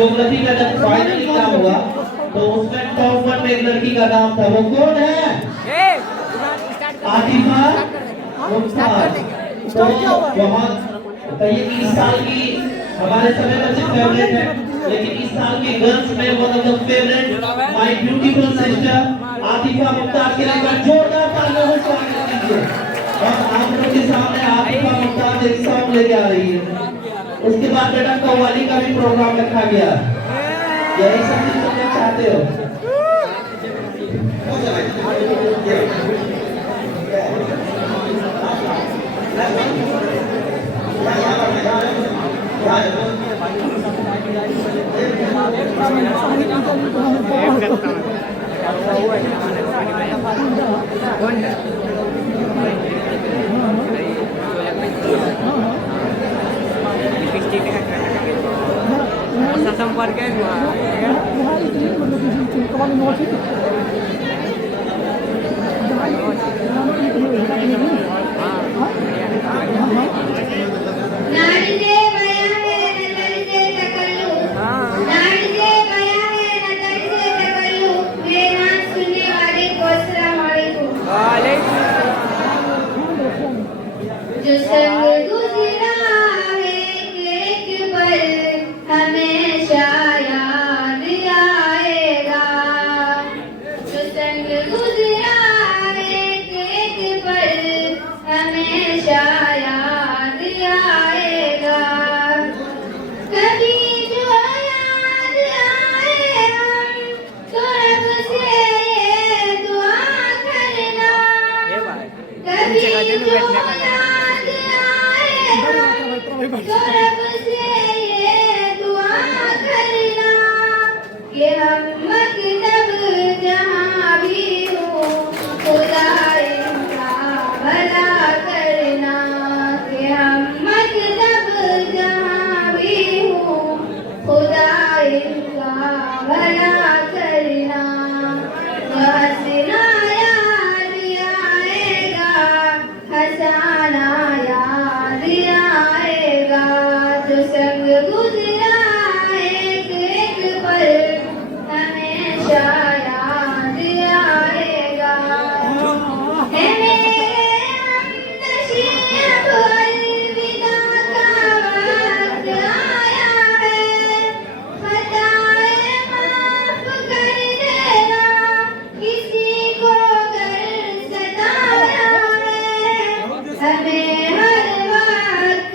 Geography का जब final exam हुआ तो उसमें टॉप 1 में एक लड़की का नाम था, वो कौन है? आतिफा मुख्तार। तो बहुत ये 20 साल की हमारे सभी बच्चे फेवरेट है, लेकिन इस साल की गर्ल्स में one of the favourite my beautiful sister Atifa Mukhtar के लिए जोरदार तालियों से स्वागत कीजिए। और आप लोग के सामने आतिफा मुख्तार एक सॉन्ग लेके आ रही है। उसके बाद बेटा कव्वाली का भी प्रोग्राम रखा गया। यही सब चीज तुम लोग चाहते हो? संपर्क जो संग गुजरा है एक पल हमेशा याद आएगा। जो संग गुजरा है एक पल हमेशा याद आएगा। कभी जो याद आए हम तो रब से ये दुआ करना। कभी जो रब से ये दुआ करना कि हम मकतब जहाँ भी हो खुदा इनका भला करना। कि हम मकतब जहाँ भी हो खुदा इनका भला करना। हंसना याद आएगा, हंसाना याद आएगा। जो संग गुजरा एक पल हमेशा याद आएगा। है मेरे हमनशी अब अलविदा का वक्त आया है। खताएं माफ कर देना किसी को अगर सताया है। हमें हर वक्त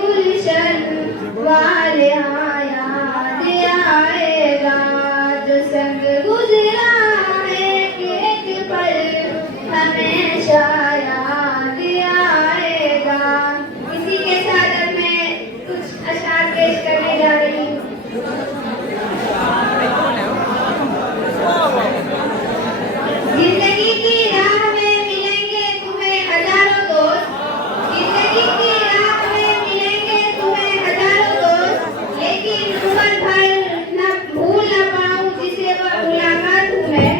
गुलशन वाले याद आएगा। जो संग गुजरा एक पल हमेशा याद आएगा। इसी के साथ अब मैं कुछ अशआर पेश करने जा रही हूँ। जिंदगी की राह में मिलेंगे तुम्हें हजारों दोस्त। जिंदगी की राह में मिलेंगे तुम्हें हजारों दोस्त, लेकिन उम्र भर न भूल न पाऊं जिसे वह मुलाकात हूँ मैं।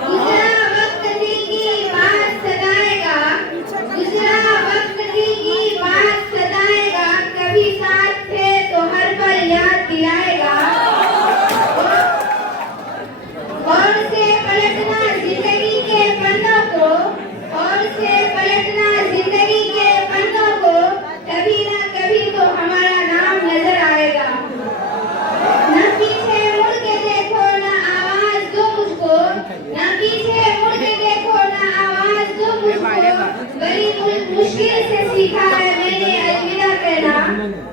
गुजरा वक्त दिल की बात सदाएगा, गुजरा वक्त दिल की बात सदाएगा। कभी साथ थे तो हर पल याद दिलाएगा। और से पलटना जिंदगी के पन्नों को, और से पलटना जिंदगी के पन्नों को, कभी ना कभी तो हमारा नाम नजर आएगा। न पीछे मुड़ के देखो न आवाज दो मुझको, न पीछे मुड़ के देखो न आवाज दो मुझको। बड़ी मुश्किल से सीखा है मैंने अलविदा कहना।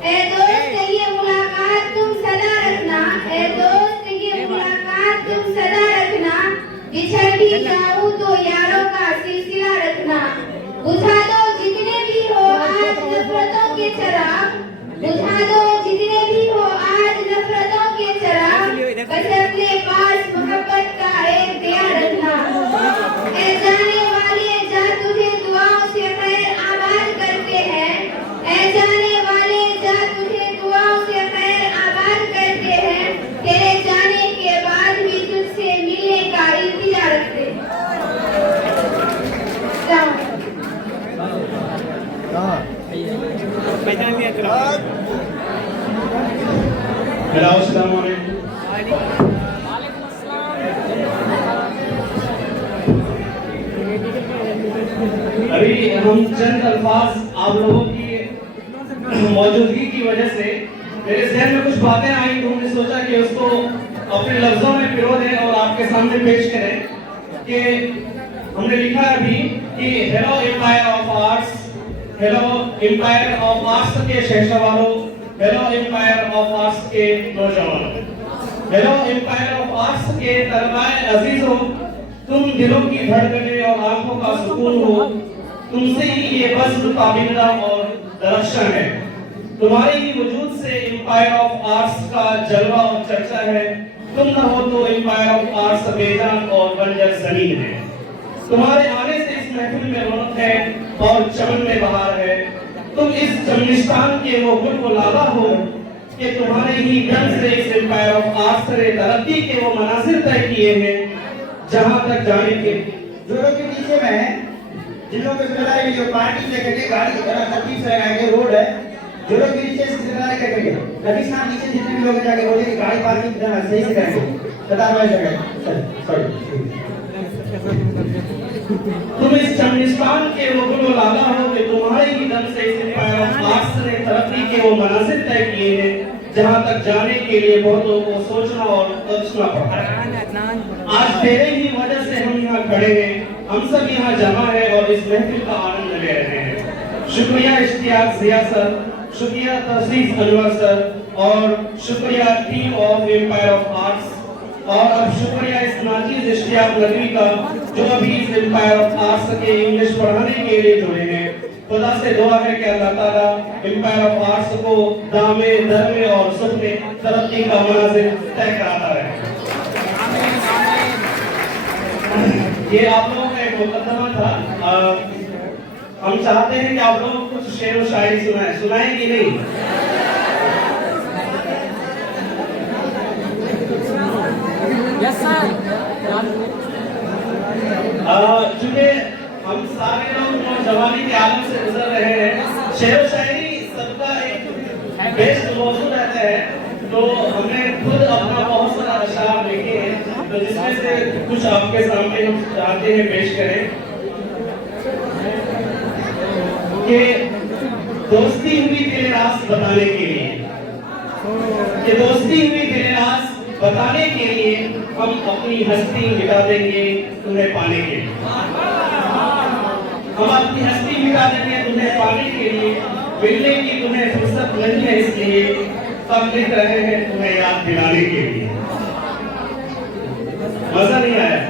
ए दोस्त ये मुलाकात तुम सदा रखना। ए दोस्त ये मुलाकात तुम सदा रखना। बिछड़ भी जाऊं तो यारों का सिलसिला रखना। बुझा दो जितने भी हो आज नफरतों के चिराग, बुझा दो जितने भी हो आज नफरतों के चिराग। बस अपने पास मोहब्बत का एक दिया रखना। ए जाने वाले जा तुझे दुआओं से खैर आबाद करते हैं। ए जाने वाले जा तुझे दुआओं से खैर आबाद करते हैं। तेरे जाने के बाद भी तुझसे मिलने का इंतजार रखते हैं। पहचान लिया चलो। हेलो अस्सलाम वालेकुम। अभी हम चंद अल्फाज आप लोगों की मौजूदगी की वजह से मेरे जहन में कुछ बातें आई तो हमने सोचा कि उसको अपने लफ्जों में पिरो दें और आपके सामने पेश करें कि हमने लिखा है अभी कि hello Empire of Arts, hello Empire of Arts के शहंशाहों, हेलो एम्पायर ऑफ आर्ट्स के नौजवानों, हेलो एम्पायर ऑफ आर्ट्स के तलबाए अजीजों, तुम दिलों की धड़कने और आंखों का सुकून हो, तुमसे ही ये बज़्म ताबिंदा और दरख्शां है, तुम्हारे ही वजूद से एम्पायर ऑफ आर्ट्स का जलवा और चर्चा है, तुम न हो तो एम्पायर ऑफ आर्ट्स बेजान और बंजर जमीन है, तुम्हारे आने से इस महफिल में रौनक है और चमन में बहार है, तुम इस चमनिस्तान के वो गुल को लाला हो कि तुम्हारे ही गन से इस एम्पायर ऑफ आर्ट्स ने तरक्की के वो मनासिर तय किए हैं जहां तक जाने के जो लोग के नीचे में है, जिन लोगों की जिम्मेदारी जो पार्टी से करके गाड़ी की तरह तरतीब से लगाएंगे, रोड है, जो लोग नीचे से जिम्मेदारी करेंगे, नबी साहब नीचे जितने भी लोग जाके बोले कि गाड़ी पार्किंग सही से करेंगे, कतार में जगह सॉरी। तुम इस चमनिस्तान के वो गुल लाला हो कि तुम्हारे ही दम से इस एम्पायर ऑफ आर्ट्स ने तरक्की के वो मनासिर तय किए हैं जहां तक जाने के लिए बहुतों को सोचना और सोचना पड़ता है। आज तेरे ही वजह से हम यहाँ खड़े हैं, हम सब यहाँ जमा है और इस महफिल का आनंद ले रहे हैं। शुक्रिया इश्तियाक जिया सर, शुक्रिया तफसीफ अनवर सर और शुक्रिया team of Empire of Arts और अब शुक्रिया इस नाजीज इश्तियाक नदवी का जो अभी इस एम्पायर ऑफ आर्ट्स के इंग्लिश पढ़ाने के लिए जुड़े हैं। खुदा से दुआ है कि अल्लाह ताला एम्पायर ऑफ आर्ट्स को दामे दरमे और सुख में तरक्की का मनाज़िर तय कराता रहे। ये आप लोगों का एक मुकदमा था। हम चाहते हैं कि आप लोग कुछ शेर व शायरी सुनाएं कि नहीं? Yes sir. चूंकि हम सारे लोग जवानी के आलम से गुजर रहे हैं, शेर व शायरी सबका एक बेस्ट मौजूद रहता है, तो हमने खुद अपना बहुत सारा अशार लिखे हैं, तो जिसमें से कुछ आपके सामने हम चाहते हैं पेश करें कि दोस्ती हुई तेरे रास बताने के लिए, कि दोस्ती हुई तेरे रास बताने के लिए हम अपनी हस्ती मिटा देंगे तुम्हें पाने के लिए, हम अपनी हस्ती मिटा देंगे तुम्हें पाने के लिए, मिलने की तुम्हें फुर्सत नहीं है इसलिए सब लिख रहे हैं तुम्हें याद दिलाने के लिए। मजा नहीं आया?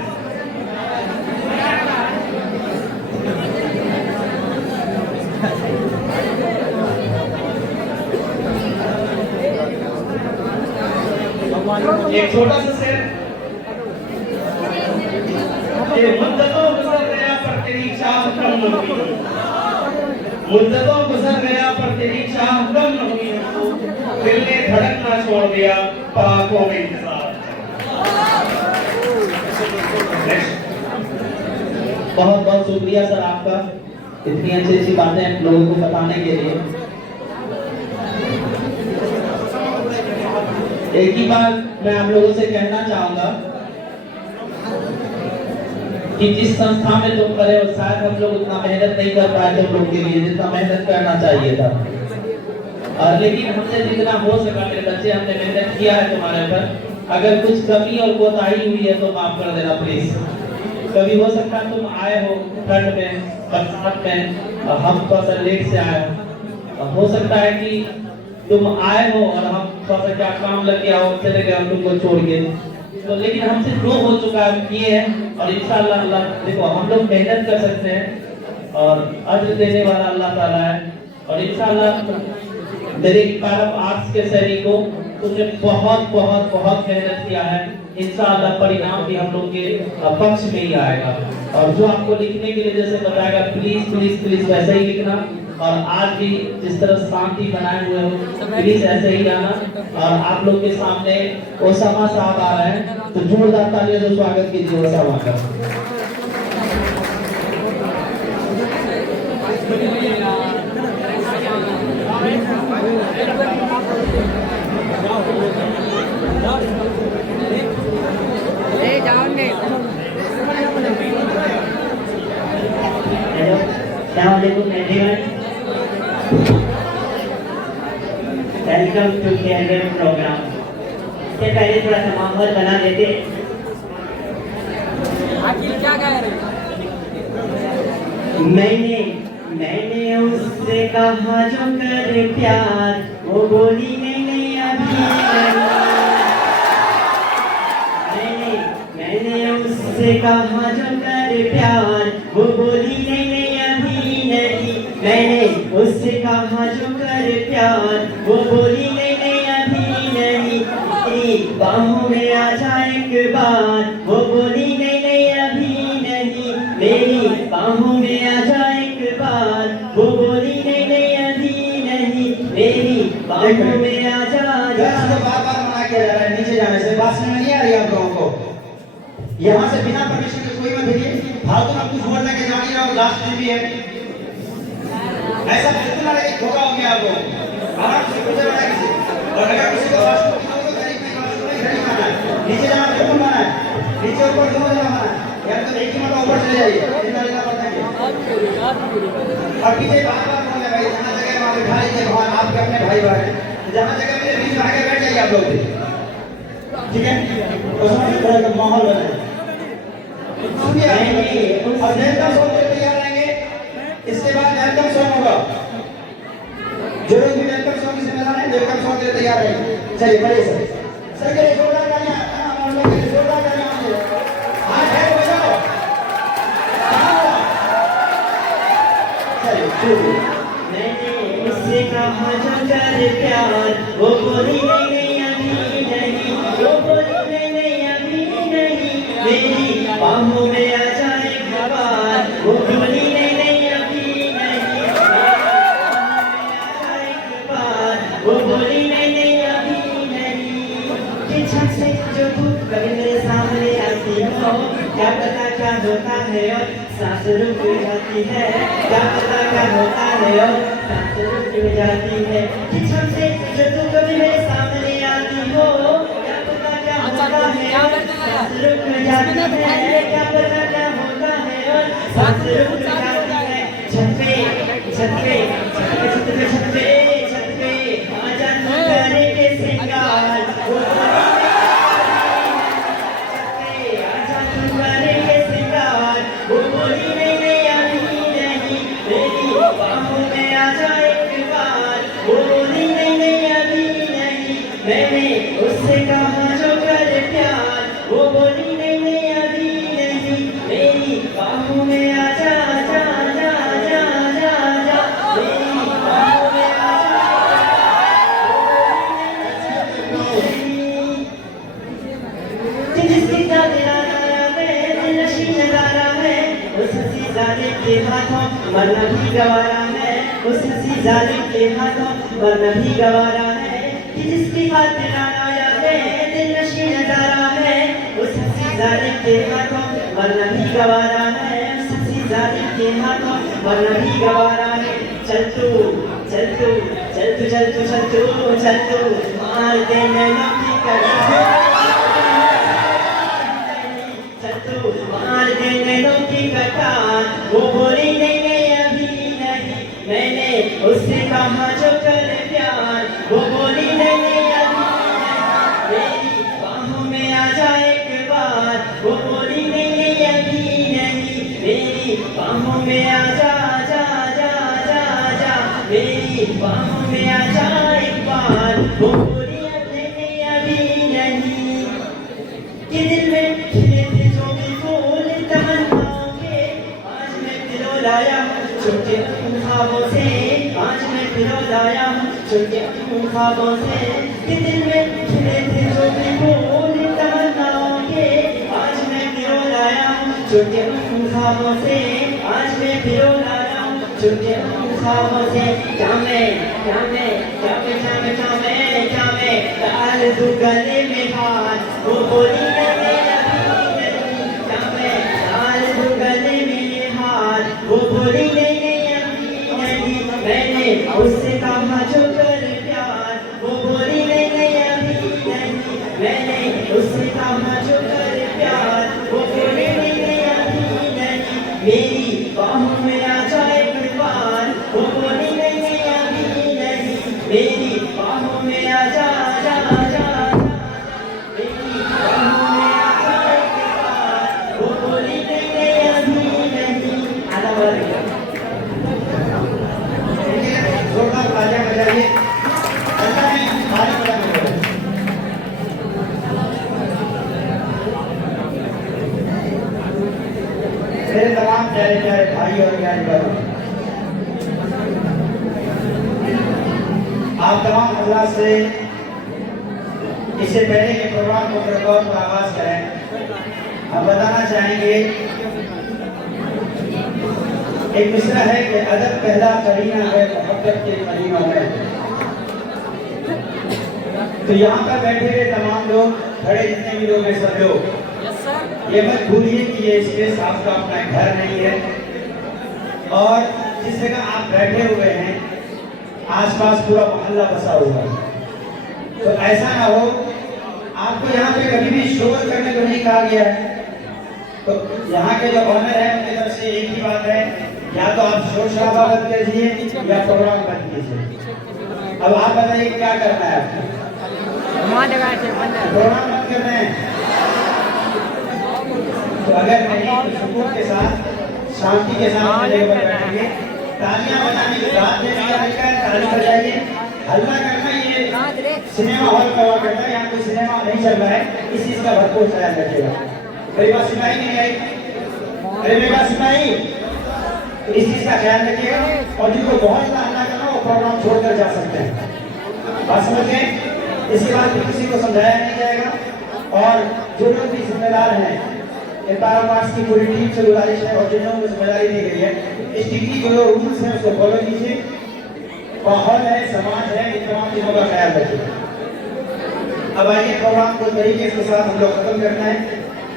एक छोटा सा शेर कि मुद्दतों गुजर गया पर तेरी चाह कम न हुई, मुद्दतों गुजर गया पर तेरी चाह कम न हुई, दिल ने धड़कना छोड़ दिया पर आंखों में इंतजार। बहुत बहुत शुक्रिया सर आपका इतनी अच्छी अच्छी बातें लोगों को बताने के लिए। एक ही बात मैं आप लोगों से कहना चाहूंगा कि जिस संस्था में तुम करे हो शायद हम लोग उतना मेहनत नहीं कर पाए तुम लोग के लिए जितना मेहनत करना चाहिए था, लेकिन हमसे जितना हो सका मेरे बच्चे हमने मेहनत किया है तुम्हारे ऊपर। अगर कुछ कमी और कोताही हुई है तो माफ कर देना प्लीज। कभी हो सकता है तुम आए हो ठंड में, बरसात में, हम थोड़ा सा लेट से आए हो सकता है कि तुम आए हो और हम थोड़ा सा क्या काम लग गया हो, चले गए हम तुमको छोड़ के, तो लेकिन हमसे जो हो चुका है किए हैं और इंशाअल्लाह अल्लाह देखो हम लोग मेहनत कर सकते हैं और अज्र देने वाला अल्लाह ताला है। और इंशाअल्लाह मेरे एम्पायर ऑफ आर्ट्स के सैनिकों तुमने बहुत बहुत बहुत मेहनत किया है, इंशाअल्लाह परिणाम भी हम लोग के पक्ष में ही आएगा। और जो आपको लिखने के लिए जैसे बताएगा प्लीज प्लीज प्लीज वैसे ही लिखना, और आज भी जिस तरह शांति बनाए हुए हो प्लीज ऐसे ही जाना। और आप लोग के सामने ओसामा साहब आ रहे हैं, तो जोरदार तालियों से स्वागत कीजिए ओसामा का। Assalamu alaikum everyone. Welcome to Career Program. इससे पहले थोड़ा सा माहौल बना देते। आखिर क्या कह रहे? मैंने उससे कहा जो कर प्यार, वो बोली नहीं अभी नहीं। मैंने उससे कहा जो कर प्यार, वो बोली नहीं अभी नहीं। मैंने उससे कहा जो कर प्यार, वो बोली नहीं अभी नहीं। तेरी बाहों में आ जाए एक बार, वो बोली नहीं अभी नहीं। मेरी बाहों में आ जाए एक बार, वो बोली नहीं अभी नहीं। मेरी बाहों में आ जा गर्ल्स को बार-बार मना किया जा रहा है नीचे जाने से। बात समझ नहीं आ रही आप लोगों को? यहाँ से बिना परमिशन के कोई मत भेजिए। फालतू में कुछ बोलने के जानी रहो, लास्ट में भी है। ऐसा बिल्कुल ना लगे धोखा हो गया आपको। आराम से पूछे बड़ा किसी। और अगर किसी को वास्तव में तो करीब नहीं वास्तव में नहीं माना है। नीचे जाना बिल्कुल मना है। नीचे ऊपर दोनों जगह मना है। या तो एक ही मतलब ऊपर चले जाइए। इतना पता है। और पीछे बार-बार बोलने भाई जहाँ जगह वहाँ बिठा लीजिए। भगवान आपके अपने भाई भाई। जहाँ जगह मेरे बीच में आके बैठ जाइए आप लोग। ठीक है? उसमें इस तरह का माहौल बना है। और वेलकम सॉन्ग के तैयार रहेंगे। इसके बाद वेलकम सॉन्ग होगा। जो लोग भी वेलकम सॉन्ग से मिला है, वेलकम सॉन्ग के तैयार रहेंगे। चलिए बढ़िए सर के लिए जोरदार तालियां। हम लोग के लिए जोरदार तालियां होंगे। हाथ है बजाओ। चलिए मैंने उससे कहा जो कर प्यार, वो बोली नहीं अभी नहीं। वो बोली नहीं अभी नहीं। मेरी बाहों में आ जाए बार, वो बोली नहीं अभी नहीं। वो बोली नहीं अभी नहीं। कि छत से जो तू कभी मेरे सामने आती हो, क्या पता क्या होता है और सांस रुक जाती है। क्या पता क्या होता है और सांस रुक जाती है। कि छत से जो तू कभी मेरे सामने आती हो, क्या पता क्या होता है और सांस रुक जाती है। क्या पता क्या होता है और सांस रुक जाती है। छत पे छत पे छत पे छत पे छत पे छत पे आजा तू करे के सिंगार, वो आजा तू करे के सिंगार, वो बोली नहीं अभी नहीं। मेरी बाहों में आ जाए एक बार, वो बोली नहीं अभी नहीं। मैंने उससे कहा जो कर प्यार, वो बोली नहीं अभी नहीं। मेरी बाहों में आ जा जा जा जा जा जा। मेरी बाहों में आ जा। जिसकी तेरा दिल नशी नजारा है, उस हंसी जालिम के हाथों मरना भी गवारा है। उस हंसी जालिम के हाथों मरना भी गवारा है। कि जिसकी बात आया है, दिल नशी नजारा है, उस हंसी जालिम के हाथों मरना भी गवारा है। उस हंसी जालिम के हाथों मरना भी गवारा है। चल तू चल तू चल तू चल तू चल तू चल तू मार दे नैनों की कड़ी। मार दे नैनों की कटार, वो बोली नहीं अभी नहीं। मैंने उससे कहा जो कर प्यार, वो बोली नहीं अभी नहीं। मेरी बाहों में आ जाए एक बार, वो बोली नहीं अभी नहीं। मेरी बाहों में आ जा जा जा जा जा। मेरी बाहों में आ जा एक बार, वो बोली नहीं अभी नहीं। कि दिल में खिले थे जो भी फूल तमन्नाओं के, आज मैं पिरो लाया छुट्टे उन ख्वाबों से। आज मैं पिरो लाया छुट्टे उन ख्वाबों से। कि दिल में खिले थे जो भी फूल तमन्नाओं के, आज मैं पिरो लाया छुट्टे उन ख्वाबों से। आज मैं पिरो लाया छुट्टे उन ख्वाबों से। क्या मैं क्या मैं क्या मैं क्या मैं क्या मैं क्या मैं डाल दूं गले में हाथ, वो बोली नहीं अभी नहीं। क्या मैं डाल दूं गले में हाथ, वो बोली नहीं अभी नहीं। मैंने उससे कहा जो कर प्यार, वो बोली नहीं अभी नहीं। मैंने उससे कहा जो कर प्यार, वो बोली नहीं अभी नहीं। मेरी बाहों में आ जाए एक प्यारे प्यारे भाई और बहन बहनों, आप तमाम हजरात से इससे पहले के प्रोग्राम को रिकॉर्ड का आगाज करें, हम बताना चाहेंगे एक मिसरा है कि अदब पहला करीना है मोहब्बत के महीनों में। तो यहाँ पर बैठे हुए तमाम लोग, खड़े जितने भी लोग हैं, सब लोग ये मत भूलिए कि ये स्पेस आपका अपना घर नहीं है, और जिस जगह आप बैठे हुए हैं आसपास पूरा मोहल्ला बसा हुआ है। तो ऐसा ना हो, आपको यहाँ पे कभी भी शोर करने को नहीं कहा गया है। तो यहाँ के जो ऑनर है उनकी तरफ से एक ही बात है, या तो आप शोर शराबा बंद कीजिए या प्रोग्राम बंद कीजिए। अब आप बताइए क्या करना है आपको? प्रोग्राम बंद करना है? तो अगर नहीं तो सुकून के साथ, शांति के साथ बैठेंगे, तालियां बजाने की बात नहीं है, ताली बजाइए। हल्ला करना ये सिनेमा हॉल का हुआ करता है, यहाँ कोई सिनेमा नहीं चल रहा है, इस चीज का भरपूर ख्याल रखिएगा। मेरी बात सुनाई नहीं आई? अरे मेरी बात सुनाई? तो इस चीज का ख्याल रखिएगा, और जिनको बहुत ज्यादा हल्ला करना वो प्रोग्राम छोड़कर जा सकते हैं। बात समझ गए? इसके बाद किसी को समझाया नहीं जाएगा, और जो लोग भी जिम्मेदार हैं, एम्पावरमेंट की पूरी टीम से गुजारिश है, और जिन लोगों को जिम्मेदारी दी गई है, इस डिग्री के जो रूल्स हैं उसको फॉलो कीजिए। माहौल है, समाज है, इन तमाम चीजों का ख्याल रखिए। अब आइए प्रोग्राम को तरीके के साथ हम लोग खत्म करना है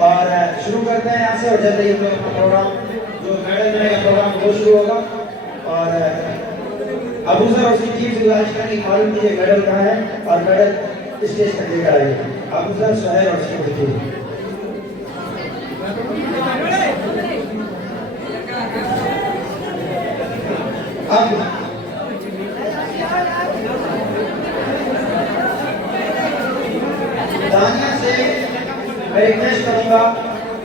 और शुरू करते हैं यहाँ से, और जल्द ही हम लोग अपना प्रोग्राम जो मेडल मिलेगा प्रोग्राम वो शुरू होगा। और अबू सर और उसकी टीम से गुजारिश करेंगे कि मालूम कीजिए मेडल कहाँ है, और मेडल स्टेज पर लेकर आइए। अबू सर, सुहैल और उसकी टीम। अब दानिया से मैं रिक्वेस्ट करूंगा,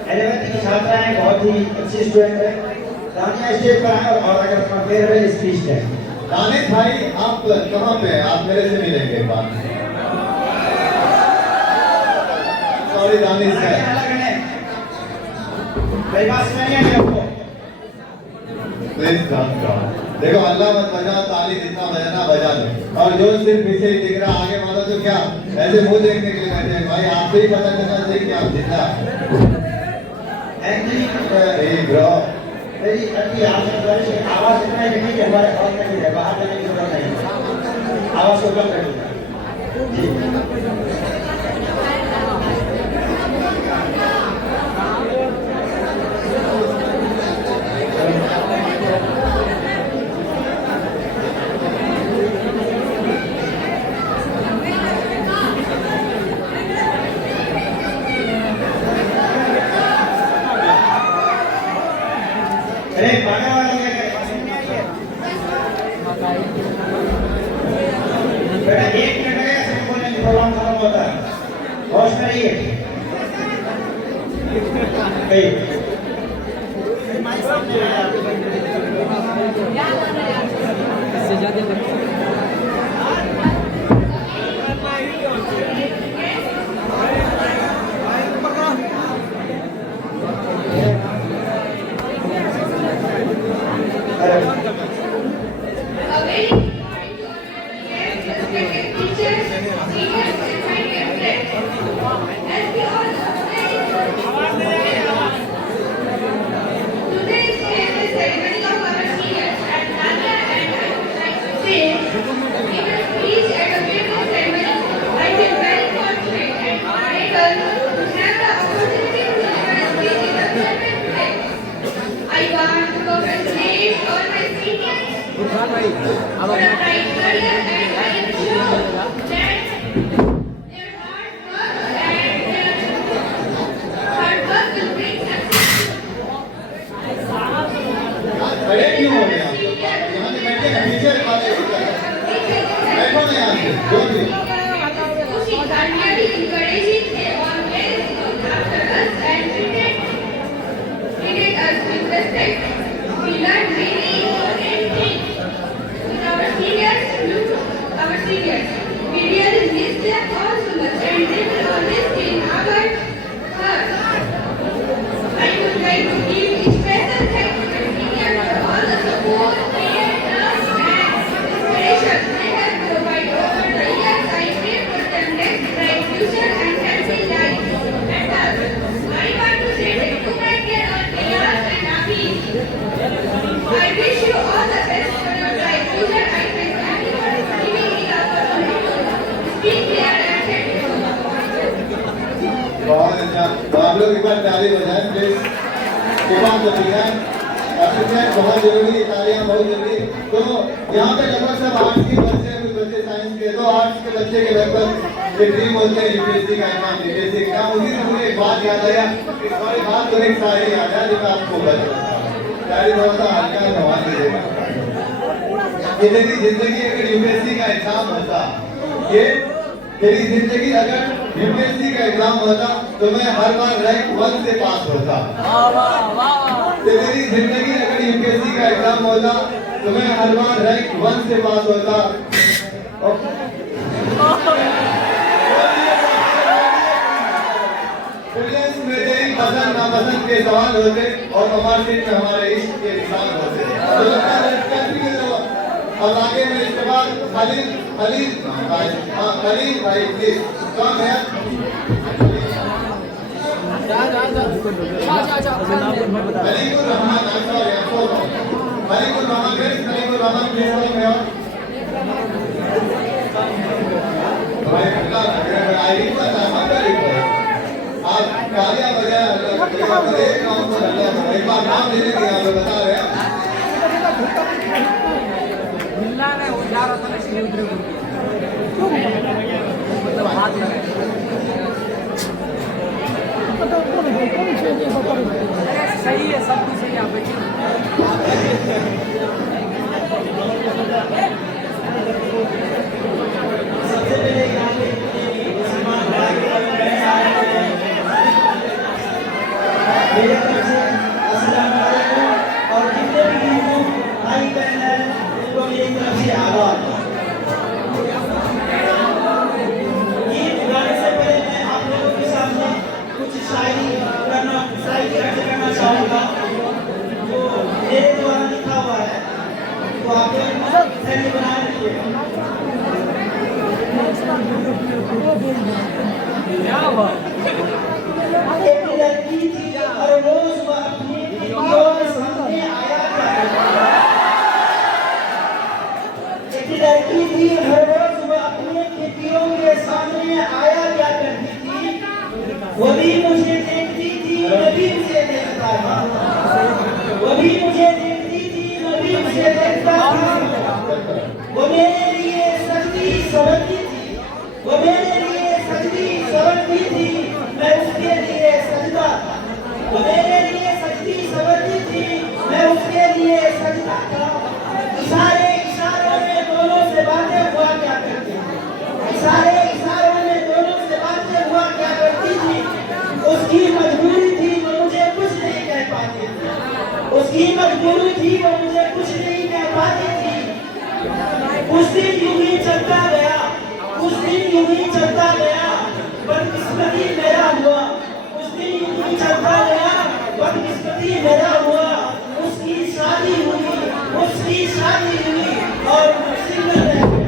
11वीं की छात्राएं बहुत ही अच्छी स्टूडेंट है, दानिया स्टेज पर आए और अगर अपना फेयरवेल स्पीच दें। दानिश भाई आप कहाँ पे? आप मेरे से मिलेंगे एक बार। सॉरी दानिश है, मेरी बात सुनिए आपको। प्लीज देखो, अल्लाह मत बजा, ताली जितना बजाना बजा दो, और जो सिर्फ पीछे ही दिख रहा आगे वाला तो क्या ऐसे मुंह देखने के लिए बैठे हैं भाई, आपसे ही पता चलना चाहिए कि आप जिंदा एक्चुअली ब्रो। मेरी आवाज इतना ही नहीं कि हमारे हॉल में ही है, बाहर जाने की जरूरत नहीं, आवाज को कम करिए। अरे भागने वाला क्या करे? बेटा 1 मिनट लगेगा सिर्फ बोलने में, प्रोग्राम खत्म होता है, होश करिए। इससे ज्यादा खड़े क्यों हो गए आप लोग? यहाँ से बैठे ना, पीछे वाले बैठो ना यहाँ से, जो भी I would like to give a special thank you आप लोग एक बार ताली बजाएं प्लीज। बहुत शुक्रिया, बहुत जरूरी, तालियां बहुत जरूरी। तो यहाँ पे लगभग सब आर्ट्स के बच्चे, कुछ बच्चे साइंस के, तो आर्ट्स के बच्चे के लगभग एक ड्रीम होते हैं यूपीएससी का एग्जाम, यूपीएससी एग्जाम। उसी से मुझे एक बात याद आया, सॉरी बात तो एक शायरी याद आया जो मैं आपको बताऊंगा। शायरी थोड़ा सा हल्का भगवान दीजिएगा। ये मेरी जिंदगी अगर यूपीएससी का एग्जाम होता, ये मेरी जिंदगी अगर यूपीएससी का एग्जाम होता तो मैं हर बार रैंक 1 से पास होता। ये मेरी जिंदगी अगर यूपीएससी का एग्जाम होता तो मैं हर बार रैंक 1 से पास होता। प्रिलिम्स में तेरी पसंद नापसंद के सवाल होते और कॉमर्स में हमारे इश्क के निशान होते। तो लगता है अब आगे में इसके बाद खलील भाई प्लीज कौन है? खलीकुर रहमान, खलीकुर रहमान प्लीज कौन है? भाई अल्लाह आई आप तालियां बजाएं, एक बार नाम लेने के आप बता रहे हैं। मतलब हाथ लगाए सही है, सब कुछ सही है। सबसे पहले यहाँ पे मुसलमान भाई मेरे तरफ से अस्सलाम वालेकुम, और जितने भी हिंदू भाई बहन हैं उनको मेरी तरफ से आभार। गीत गाने से पहले मैं आप लोगों के सामने कुछ शायरी करना चाहूँगा जो मेरे द्वारा लिखा हुआ है, तो आप लोग सही बना लीजिएगा। एक लड़की थी हर रोज वह अपनी खिड़कियों के सामने आया करती थी। एक लड़की थी हर रोज वह अपनी खिड़कियों के सामने आया क्या करती थी। वो भी मुझे देखती थी, मैं भी उसे देखता था। वो भी मुझे देखती थी, मैं भी उसे देखता था। वो मेरे लिए सजदी सवरती थी, वो मेरे लिए सजदी सवरती थी, मैं उसके लिए सजदा था। वो मेरे लिए सजदी सवरती थी, मैं उसके लिए सजदा था। इशारों में दोनों से बातें हुआ क्या करती थी। इशारों में दोनों से बातें हुआ क्या करती थी। उसकी मजबूरी थी, वो मुझे कुछ नहीं कह पाती थी। उसकी मजबूरी थी, वो मुझे कुछ नहीं कह पाती थी। कुछ दिन यूं ही चलता गया, कुछ दिन यूं ही चलता गया, बदकिस्मती मेरा हुआ। कुछ दिन यूं ही चलता गया, बदकिस्मती मेरा हुआ। उसकी शादी हुई, उसकी शादी हुई और मैं सिंगल रह गया।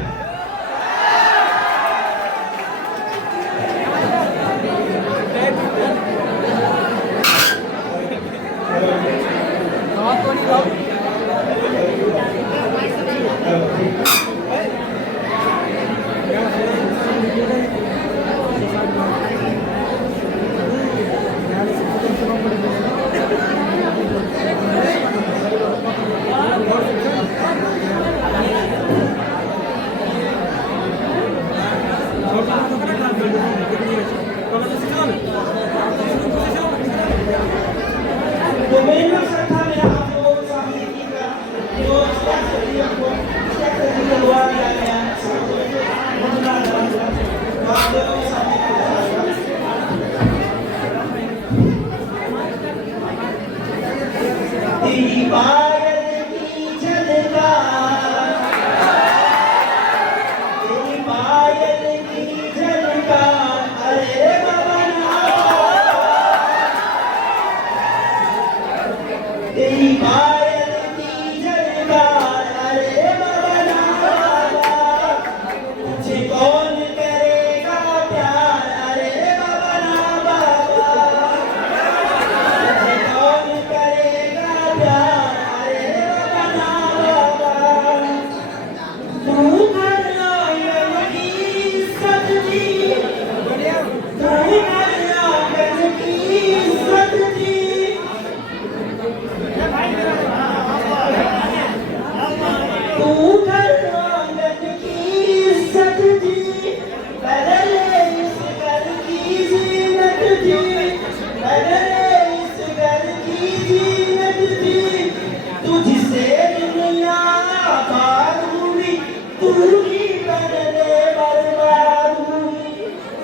कर दे बर्बाद हुई,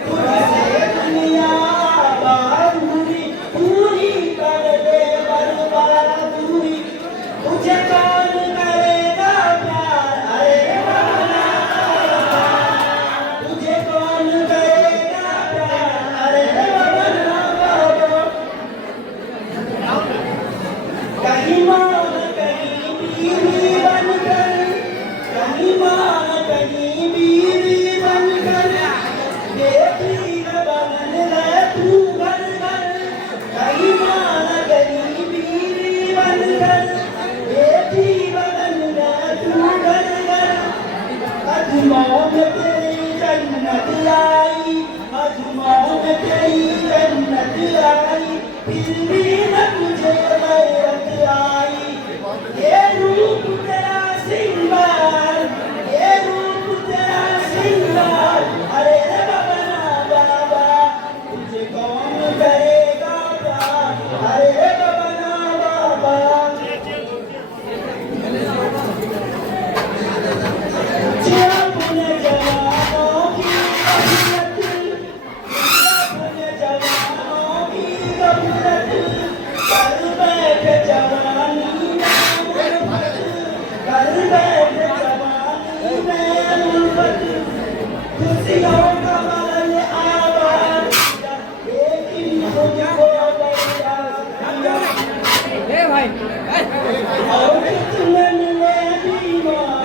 तुझसे दुनिया आबाद हुई, तू ही कर दे बर्बाद हुई, तुझे कौन करेगा प्यार, अरे बाबा, तुझे कौन करेगा प्यार, अरे बाबा, कहीं माँ कहीं बीवी बनकर, कहीं माँ कहीं बीवी बनकर, बेटी न बन रहे तू घर घर, कहीं माँ कहीं बीवी बनकर, बेटी बन रहे तू घर घर, अजमाओ में तेरी जन्नत आई, अजमाओ में तेरी जन्नत आई, फिर भी न तुझे गैरत आई, ये रूप तेरा सिंगार, ये रूप तेरा सिंगार, अरे बाबा बाबा, तुझे कौन करेगा प्यार, अरे बाबा बाबा, अपने जवानों की गफलत, अपने जवानों की गफलत, कर बैठ जवानी में उल्फत, कर बैठ जवानी में उल्फत, खुशियों का महल आबाद किया, लेकिन तुझको बर्बाद किया, ए भाई और कितने मिले बीमार,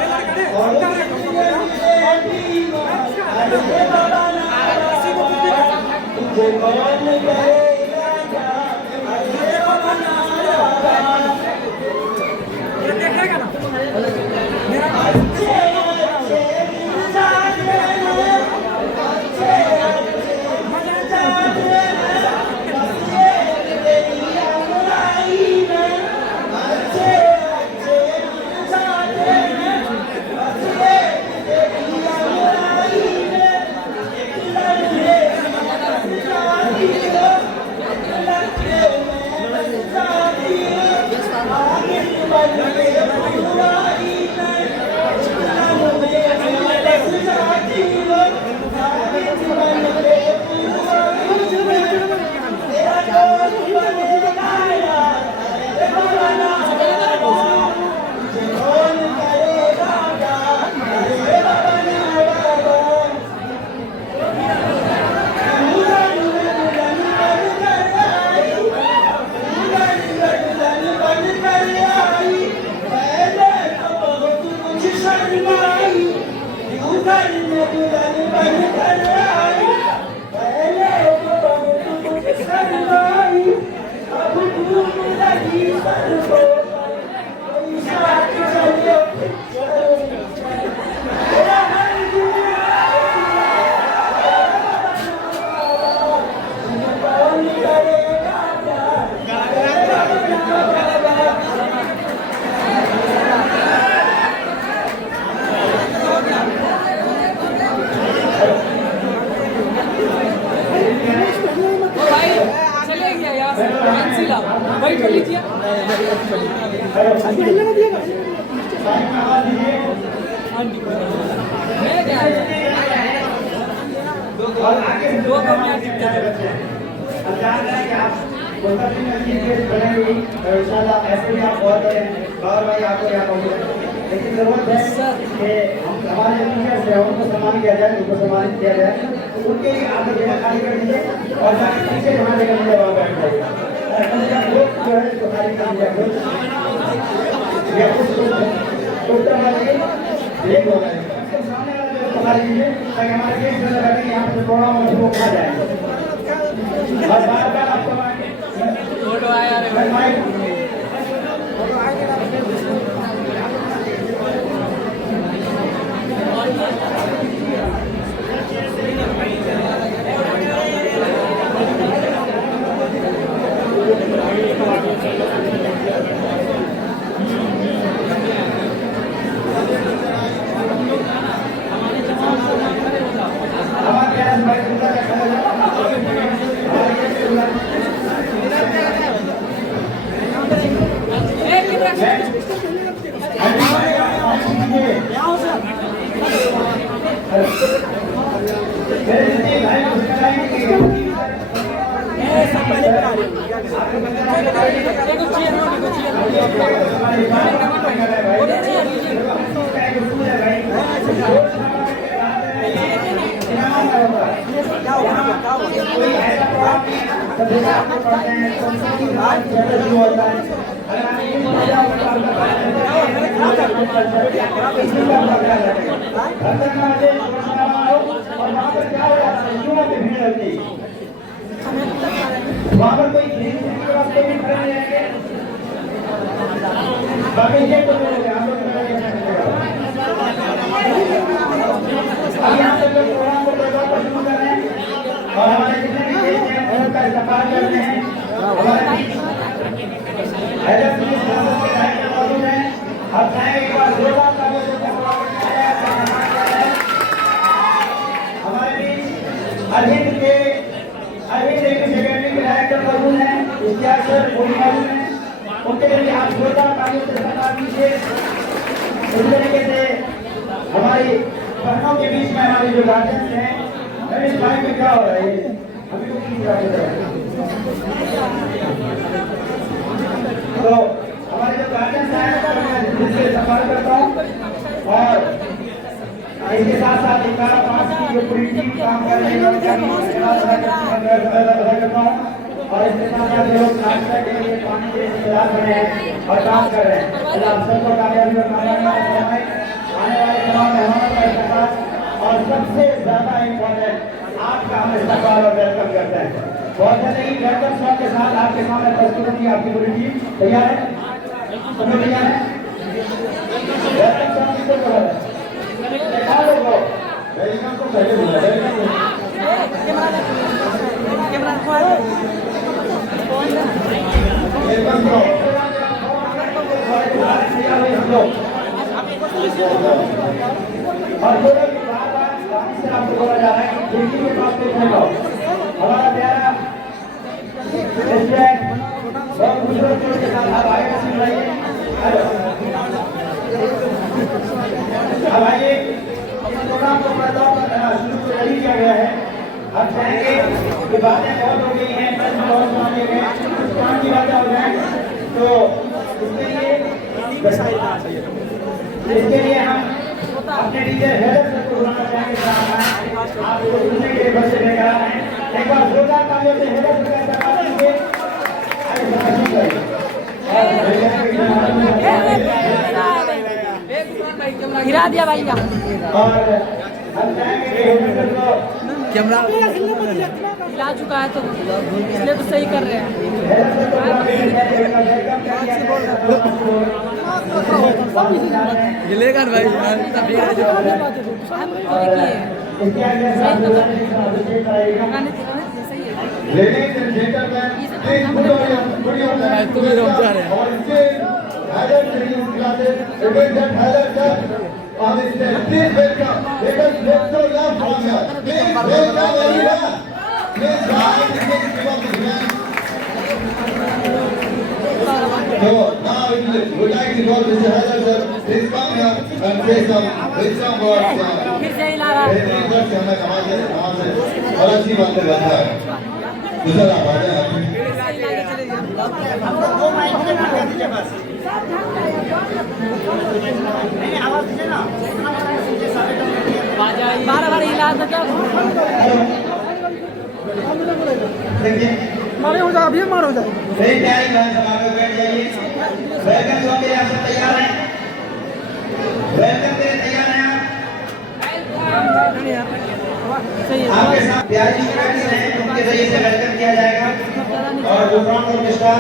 और कितने मिले बीमार, अरे बाबा ना बाबा, तुझे कौन करेगा प्यार, अरे बाबा ना बाबा, ये देखेगा ना मेरा अच्छे अच्छे मिर्जादे हैं, अच्छे अच्छे मिर्जादे हैं, बस ये तेरी अनुराई में, अच्छे अच्छे मिर्जादे हैं, बस ये तेरी अनुराई में, एक लड़के में बस जाती हो, एक लड़के में बस जाती हो, आगे बन के फुलवारी में, एक लड़के में बस जाती हो, आगे बन के फुलवारी में, तेरा कौन बनेगा यार, अरे बाबा ना बाबा, तुझे कौन करेगा प्यार, अरे बाबा ना बाबा, दुल्हन दुल्हन बनकर आई, दुल्हन दुल्हन बनकर आई, पहले तो बहुत कुछ शर्माई, दुल्हन दुल्हन बनकर आई, पहले तो बहुत कुछ शर्माई, अब घूम लगी सर को, कोई साथ चलो तेरा हर दुनिया कौन करेगा प्यार, अरे बाबा बाबा, भाई चले गया यार कैंसिल वेट कर लीजिए मैं क्या दो कम यार दिक्कत है अब जान रहे हैं कि आप कोलकाता में अच्छी चीज़ बनेगी और इंशाल्लाह ऐसे भी आप बहुत बड़े गौर भाई आपको यहाँ पहुँचे, लेकिन जरूरत है कि हमारे जो टीचर्स हैं उनको सम्मान किया जाए, उनको सम्मानित किया जाए, तो उनके लिए आप जगह खाली कर दीजिए और जाके पीछे जहाँ जगह मिले वहाँ बैठ जाइए, लोग जो है इसको खाली कर दीजिए, उत्तर वाले एक हो गए सामने वाला जो इसको खाली कीजिए ताकि हमारे देश में बैठे यहाँ पे प्रोग्राम हो वो खा जाएंगे और बार-बार आपको फोटो आया रे यहाँ मेरे जितने भाई को बताएंगे कि वहाँ पर कोई बाकी ये तो यहाँ से लोग प्रोग्राम को शुरू कर रहे हैं और हमारे जितने भी देश हैं उनका इस्तेमाल कर रहे हैं अब चाहे एक बार जोरदार तालियों से हमारे बीच अरविंद एक सेक्रेटरी के डायरेक्टर मौजूद हैं, इश्तियाक सर मौजूद हैं, उनके लिए आप जोरदार तालियों से सम्मान कीजिए। इस तरीके से हमारी बहनों के बीच में हमारे जो गार्जियंस हैं, इस भाई में क्या हो रहा है अभी तो की तो हमारे जो गार्जियंस हैं जिससे सम्मान करता हूँ और इसके साथ साथ 11 की जो पूरी टीम काम कर रही है करता हूँ और इसके साथ साथ लोग नाश्ता के लिए पानी के इंतजार कर रहे हैं और काम कर रहे हैं। आप सबको कामयाबी और कामयाबी आने वाले तमाम मेहमानों का इस्तेमाल और सबसे ज्यादा इम्पोर्टेंट आपका हम इस्तेमाल और वेलकम करते हैं। बहुत जल्द ही वेलकम सॉन्ग के साथ आपके सामने प्रस्तुत होगी आपकी पूरी टीम। तैयार है? सब लोग तैयार है? वेलकम सॉन्ग किसको बोला है? वेलकम को पहले बोला और जो लोग बार-बार से आपको बोला जा रहा है कि खिड़की के पास पे खड़े रहो। हमारा प्यारा प्रेसिडेंट बहुत खूबसूरत जोड़ के साथ आप आगे सुन रही है। अब आइए प्रोग्राम को शुरू कर किया गया है। अब चाहेंगे कि बातें बहुत हो गई हैं, प्रश्न बहुत मांगे गए हैं, कुछ काम की बातें हो जाए तो इसके लिए हम अपने टीचर हैदर सर को बुलाना चाहेंगे। आपको सुनने के लिए बच्चे लेकर आ रहे हैं। एक बार जोरदार तालियों से हैदर सर का इस्तेमाल कीजिए। गिरा दिया भाई का और हम चाहेंगे कि हैदर सर को कैमरा हिला चुका है तो इसलिए तो सही कर रहे हैं। गिलेगा भाई Ladies and gentlemen, please put your hands together और इसके Haider training classes represent Haider sir on the stage. Please welcome. Let us make some love from here. Please welcome everyone. Please rise and give up the hands. So now we would like to call Mr. Hazar sir. Please come here and say some words. फिर से हिला रहा है। और अच्छी बातें करता है। दूसरा आप आ जाए। बार हिला तो क्या मारे हो जाए अभी मार हो जाए। मेरी तैयारी बहन समाज में बैठ जाइए। वेलकम सॉन्ग के लिए आप सब तैयार हैं? वेलकम के लिए तैयार हैं आप? आपके साथ प्यारी स्टूडेंट्स हैं उनके जरिए से वेलकम किया जाएगा और जो फ्रंट ऑर्केस्ट्रा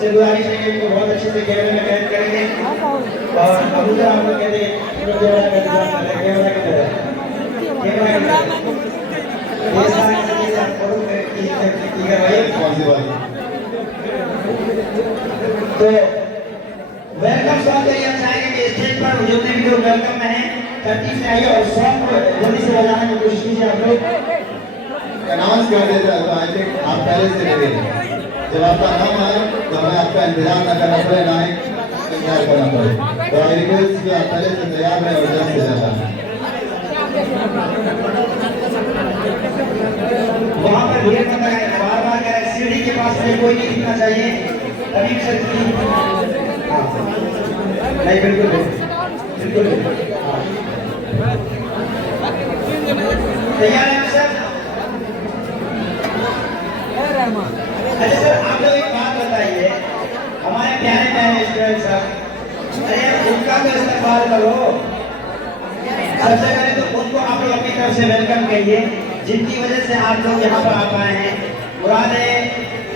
से गुजारिश है कि इनको बहुत अच्छे से कैमरे में कैद करेंगे और दूसरा हम लोग कहते हैं कैमरा की तरह तो वेलकम सॉन्ग के लिए हम चाहेंगे कि स्टेज पर जितने भी लोग वेलकम में हैं तरतीब से आइए और सॉन्ग को जल्दी से बजाने की कोशिश कीजिए आप लोग। अनाउंस कर देते हैं तो आई थिंक आप पहले से लगे जब आपका नाम आए तो हमें आपका इंतजार न करना पड़े ना ही इंतजार करना पड़े। तो आई रिक्वेस्ट कि आप पहले से तैयार रहें और जल्द से जल्द कोई नहीं दिखना चाहिए तभी सर की हाँ नहीं बिल्कुल बिल्कुल तैयार हैं सर? अच्छा सर आप लोग एक बात बताइए हमारे प्यारे प्यारे स्टूडेंट सर अरे उनका तो इस्तेमाल करो सबसे पहले तो उनको आप लोग अपनी तरफ से वेलकम कहिए जिनकी वजह से आप लोग यहाँ पर आ पाए हैं मुरादे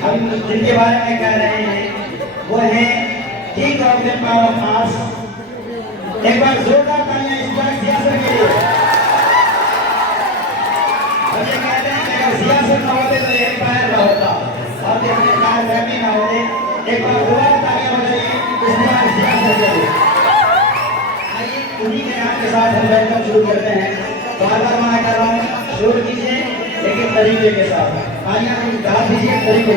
हम जिनके बारे में कह रहे हैं वो है किंग ऑफ द पावर पास एक बार जोरदार तालियां इस बार सियासत के लिए हम ये कहते हैं कि अगर सियासत ना होते तो एक पैर ना होता और देखने कामयाबी ना होते एक बार दोबारा तालियां बजाइए इस बार सियासत के लिए आइए उन्हीं के नाम के साथ हम वेलकम शुरू करते हैं बार बार मना कर रहा हूँ शुरू कीजिए लेकिन तरीके के साथ तालियां गा दीजिए तरीके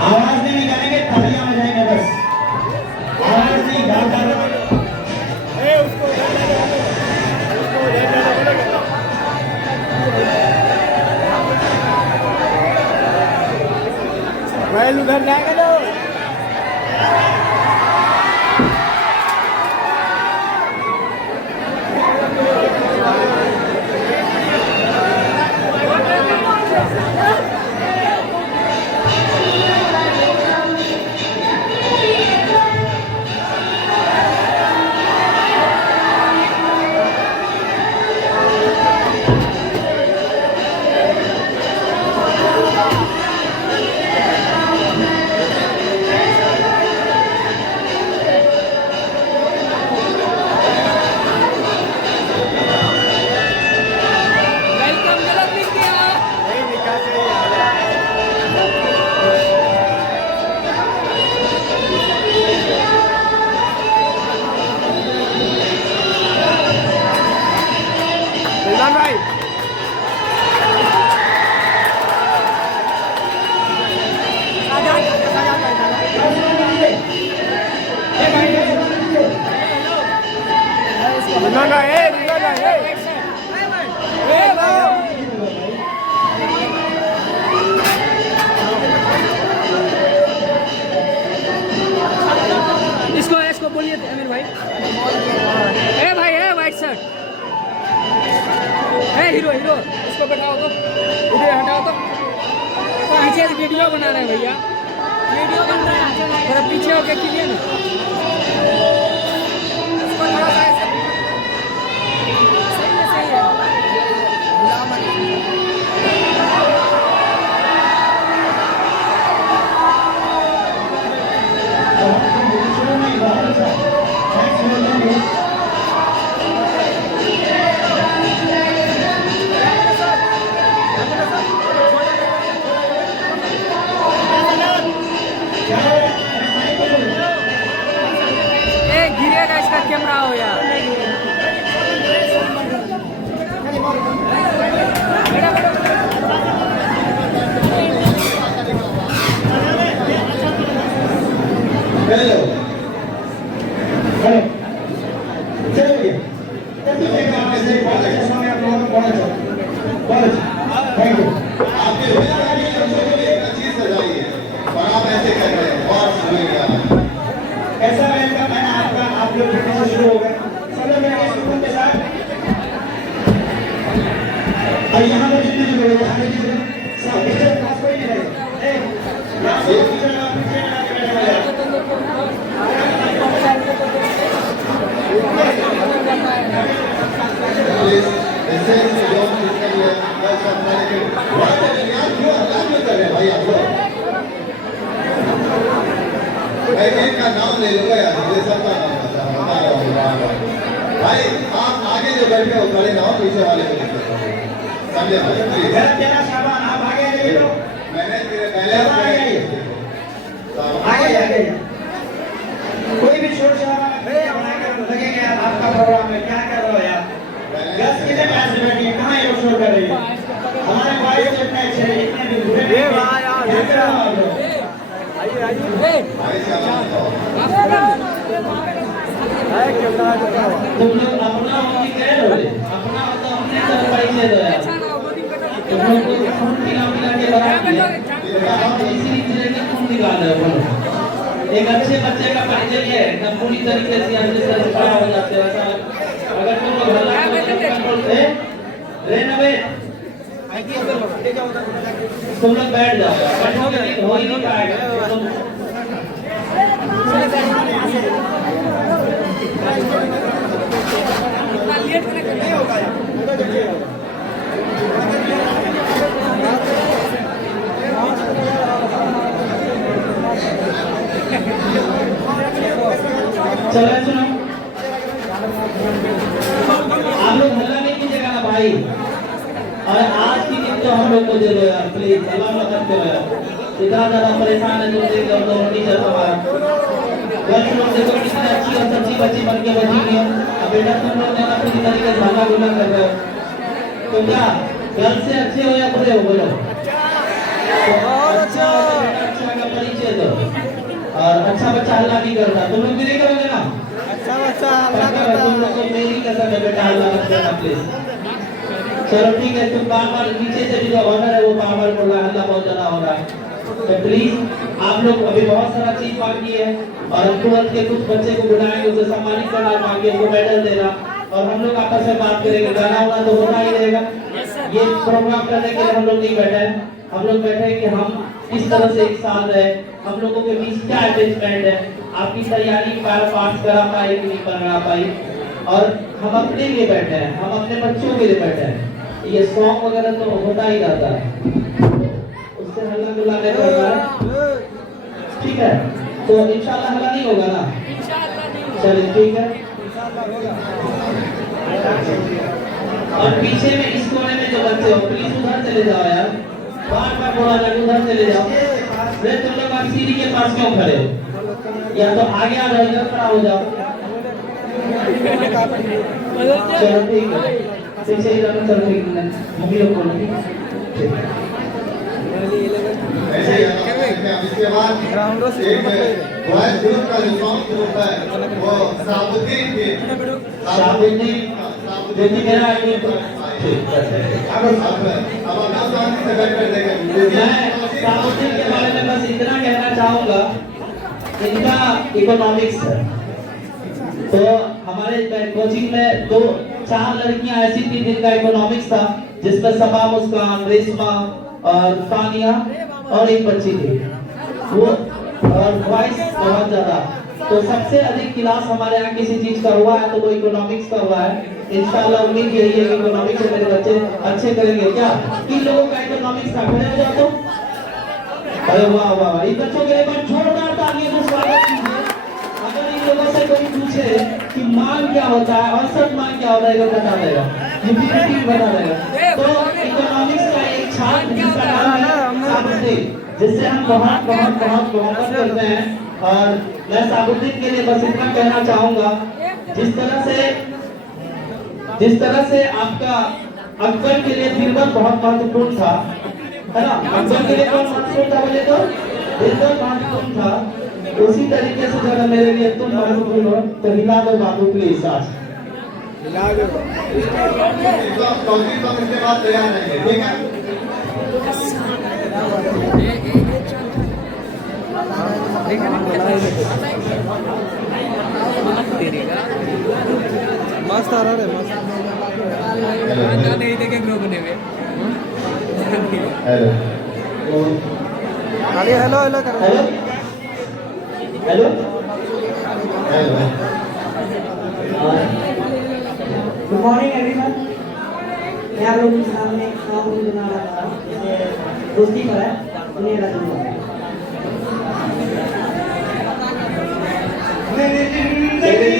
आवाज में नहीं गाएंगे तालियां बजाएंगे बस आवाज नहीं गाता बैल उधर जाएगा लो इसको बोलिए अमीर भाई ए भाई है व्हाइट शर्ट है हीरो हीरो इसको बैठाओ तो वीडियो हटाओ तो पीछे वीडियो बना रहे हैं भैया वीडियो बन रहा है थोड़ा पीछे होके कीजिए ना इसको थोड़ा सा ऐसे सही है गिरेगा इसका कैमरा हो यार हेलो हेलो चलिए तब आपने से बहुत अच्छा समय आप लोगों को बहुत अच्छा थैंक यू आपके एक चीज सजाई है और आप ऐसे कर रहे हैं बहुत शुक्रिया ऐसा वेलकम है आपका आप लोग फिर से शुरू हो गए सब लोग मेरे सुकून के साथ और यहाँ पर जितने भी लोग हैं सब पीछे पास कोई नहीं रहे यहाँ से पीछे लगा के ऐसे जो जिसके लिए बस अपना लेकिन बहुत यार क्यों अल्लाह क्यों कर रहे हैं भाई आप लोग भाई मैं इनका नाम ले लूंगा यार मुझे सबका नाम बता रहा हूँ भाई आप आगे जो बैठे हो खड़े ना हो पीछे वाले को समझे भाई प्लीज तेरा सामान आप आगे आइए तो मैंने तेरे पहले आगे आगे शोर शराबा लगेंगे यार, आपका प्रोग्राम है, क्या कर रहे हो यार? गैस कितने पैसे बैठी है, कहाँ ये शोर कर रही है? हमारे भाई से इतने अच्छे हैं, इतने भी बुरे नहीं हैं। क्या कर रहे हो आप लोग? तुम लोग अपना होगी कह रहे हो, अपना तो अपने तरफ पैसे दो यार। तुम लोग को खून पिला के बना दिया, आप इसी तरह के खून निकाल रहे हो बोलो। एक अच्छे बच्चे का परिचय है ना, पूरी तरीके से अच्छे से खड़ा हो जाते हैं ऐसा। अगर तुम लोग हल्ला करते रेनोवेट, तुम लोग बैठ जाओ, बैठोगे नहीं हो ही नहीं पाएगा। चलो सुनो, आप लोग हल्ला नहीं कीजिएगा ना भाई। और आज की दिन तो हम लोग को दे दो यार प्लीज, अल्लाह मदद करो यार। इतना ज्यादा परेशान है तुम देख लो, दोनों टीचर हमारा गर्ल्स लोग देखो कितनी अच्छी और सच्ची बच्ची बन के बची हुई है। अब बेटा तुम लोग ने अपनी तरीके से भागा गुना कर रहे हो, तो क्या गर्ल्स से अच्छे हो या बुरे हो बोलो? अच्छा का परिचय दो, और अच्छा बच्चा हल्ला नहीं करता, तुम लोग भी नहीं करोगे ना? अच्छा बच्चा हल्ला करता, तुम लोग को मेरी कसम है बेटा, हल्ला मत करना प्लीज। चलो ठीक है, तुम बार-बार नीचे से भी जो ऑनर है वो बार-बार बोल रहा है, हल्ला बहुत ज्यादा हो रहा है। तो प्लीज आप लोग अभी बहुत सारा चीज बाकी है, और हम तुरंत के कुछ बच्चे को बुलाएंगे, उसे सम्मानित करना, बाकी उनको मेडल देना, और हम लोग आपस में बात करेंगे। गाना वाना तो होना ही रहेगा। ये प्रोग्राम करने के लिए हम लोग नहीं बैठे हैं, हम लोग बैठे हैं कि हम किस तरह से एक साल रहे, हम लोगों के बीच क्या अटैचमेंट है, आपकी तैयारी पास करा पाए कि नहीं करा पाई, और हम अपने लिए बैठे हैं, हम अपने बच्चों के लिए बैठे हैं। ये सॉन्ग वगैरह तो होता ही रहता है, उससे हल्ला गुल्ला नहीं करना है, ठीक है? तो इंशाल्लाह हल्ला नहीं होगा ना? चलिए ठीक है। और पीछे में इस कोने में जो बच्चे हो प्लीज उधर चले जाओ यार, बार-बार बोला जाए उधर चले जाओ। वे तुम लोग आप सीढ़ी के पास क्यों खड़े हो? या तो आगे आ जाओ, इधर खड़ा हो जाओ। चलो ठीक है, पीछे ही जाना, चलो ठीक है, मम्मी लोग बोलो ठीक है। ऐसे ही इसके बाद एक वॉइस ग्रुप का जो सॉन्ग ग्रुप है वो साबुद्दीन जो कि मेरा आईडी अब अपना सॉन्ग से बैठ कर देखें। मैं साबुद्दीन के बारे में बस इतना कहना चाहूँगा, इनका इकोनॉमिक्स है। तो हमारे कोचिंग में 2-4 लड़कियां ऐसी थी जिनका इकोनॉमिक्स था, जिसमें सबा, मुस्कान, रेशमा और तानिया और एक बच्ची थी वो, और वॉइस बहुत ज्यादा। तो सबसे अधिक क्लास हमारे यहाँ किसी चीज का हुआ है तो वो इकोनॉमिक्स का हुआ है। इंशाल्लाह उम्मीद यही है कि इकोनॉमिक्स से मेरे बच्चे अच्छे करेंगे। क्या किन लोगों का इकोनॉमिक्स का? खड़े हो जाओ तो। अरे वाह वाह वाह, इन बच्चों के लिए जोरदार तालियां से स्वागत कीजिए। अगर इन लोगों से कोई पूछे कि मान क्या होता है, औसत मान क्या होता है, वो बता देगा, यूपीपीटी बता देगा। तो इकोनॉमिक्स का एक छात्र जिसका नाम है साबुद्दीन, जिससे हम बहुत मोहब्बत करते हैं। और मैं साबुद्दीन के लिए बस इतना कहना चाहूंगा, जिस तरह से आपका अकबर के लिए बीरबल बहुत महत्वपूर्ण था, है ना? अकबर के लिए कौन महत्वपूर्ण था बोले तो बीरबल महत्वपूर्ण था। उसी तरीके से जब मेरे लिए तुम महत्वपूर्ण हो तो हिला दो बाबू प्लीज, आज हिला दो। इसके बाद तैयार रहेंगे, ठीक है? मस्त आ रहा है, मस्त नहीं देखे ग्रुप बने हुए। हेलो हेलो हेलो करो, hello hello hello. Good morning everyone. मैं आप लोगों के सामने एक सॉन्ग सुना रहा था, जिसे दोस्ती पर है, सुनिएगा तुम लोग। मेरी जिंदगी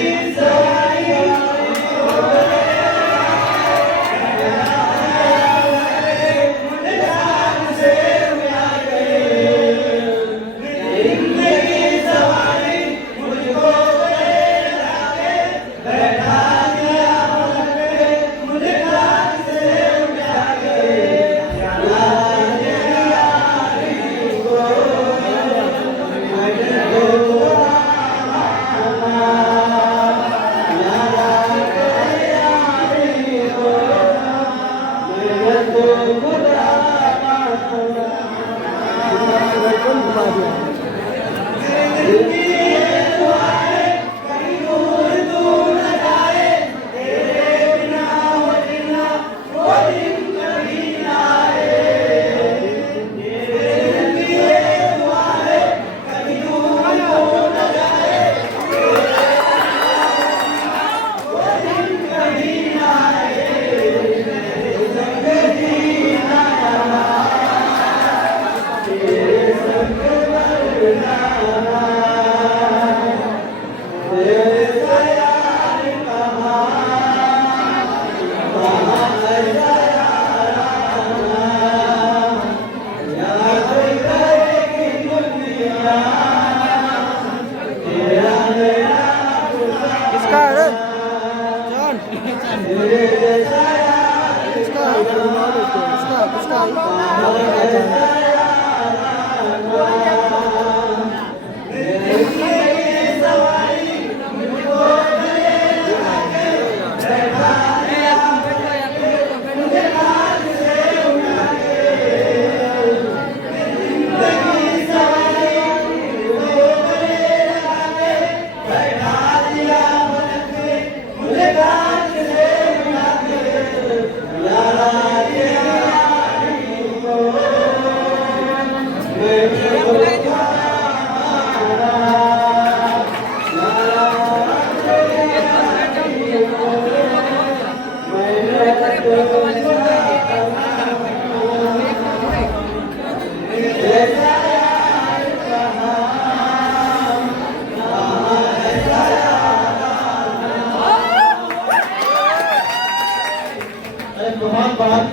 बहुत बहुत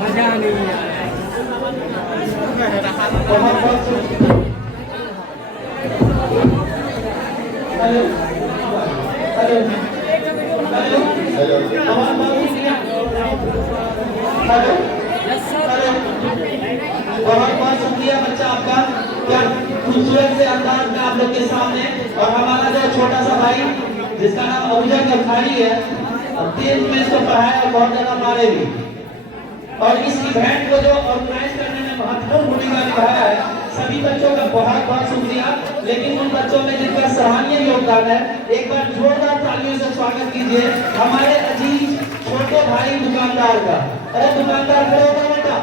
मजा नहीं आया बहुत बहुत हेलो हेलो हेलो हेलो बहुत बहुत शुक्रिया हेलो बहुत बहुत शुक्रिया बच्चा आपका, क्या खूबसूरत से अंदाज में आप लोग के सामने। और हमारा जो छोटा सा भाई जिसका नाम अबूजर गफारी है, 10th में इसको पढ़ाया और बहुत ज्यादा मारे भी, और इस इवेंट को जो ऑर्गेनाइज करने में महत्वपूर्ण भूमिका निभाया है, सभी बच्चों का बहुत बहुत शुक्रिया। लेकिन उन बच्चों में जिनका सराहनीय योगदान है, एक बार जोरदार तालियों से स्वागत कीजिए हमारे अजीज छोटे भाई दुकानदार का। अरे दुकानदार खड़े हो गए बेटा,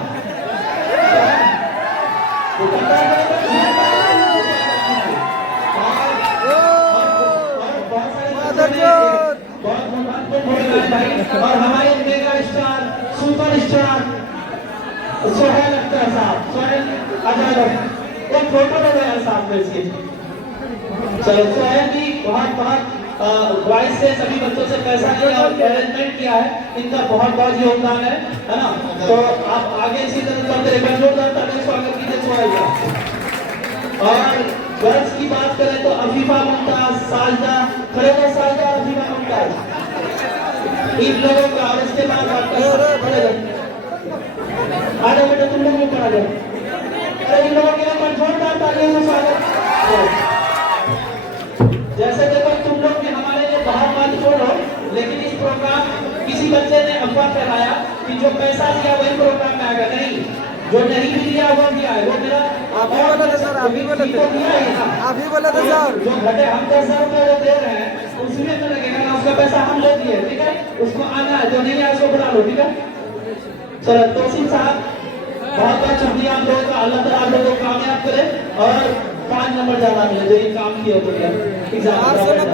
दुकानदार खड़े हो गए। और बहुत सारे बहुत महत्वपूर्ण भूमिका निभाई। और हमारे mega star super star Sohail Akhtar साहब, सोहेल अजहर, एक फोटो ले यार साहब में इसकी। चलो सोहेल जी बहुत बहुत वाइस से सभी बच्चों से पैसा लिया और अरेंजमेंट किया है, इनका बहुत बहुत योगदान है ना। तो आप आगे इसी तरह करते रहिए, जोरदार तालियों से स्वागत कीजिए सोहेल का। और गर्ल्स की बात करें तो अफीफा मुमताज, साजदा खड़े हो, साजदा और अफीफा मुमताज इन लोगों का। और इसके बाद आपका आ जाओ बेटा, तुम लोग भी पढ़ा जाओ। अरे इन लोगों के लिए जोरदार तालियों से स्वागत। जैसे देखो तुम लोग भी हमारे लिए बहुत महत्वपूर्ण हो, लेकिन इस प्रोग्राम किसी बच्चे ने अफवाह फैलाया कि जो पैसा दिया वही प्रोग्राम में आएगा। नहीं, जो नहीं भी दिया वो भी आए। वो मेरा आप ही बोले थे सर, आप ही बोले थे, आप ही बोले थे सर। जो घटे हम 10,000 रुपए जो दे रहे हैं उसमें तो लगेगा ना, उसका पैसा हम ले दिए, ठीक है। उसको आना है, जो नहीं है उसको बुला लो, ठीक है। चलो तोसीम साहब बहुत बहुत शुक्रिया आप लोगों का, अल्लाह ताला आप लोगों को कामयाब करे और 5 नंबर ज्यादा मिले जो ये काम किए तो एग्जाम हो गया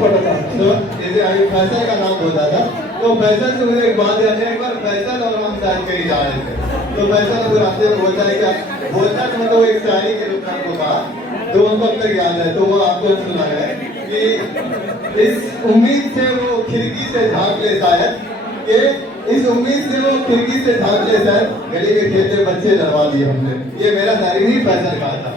फोटो का। तो जैसे अभी फैसल का नाम होता था, तो फैसल से मुझे एक बात याद है। एक बार फैसल और हम शायद कहीं जा रहे थे, तो फैसल को रास्ते में बोलता है क्या बोलता है, मतलब एक शायरी के रूप में आपको कहा, तो हमको अब तक याद है। तो वो आपको सुना है कि इस उम्मीद से वो खिड़की से झांक ले शायद, कि इस उम्मीद से वो खिड़की से झांक ले शायद, गली में खेलते बच्चे डरवा दिए हमने। ये मेरा शायरी ही फैसल कहा था।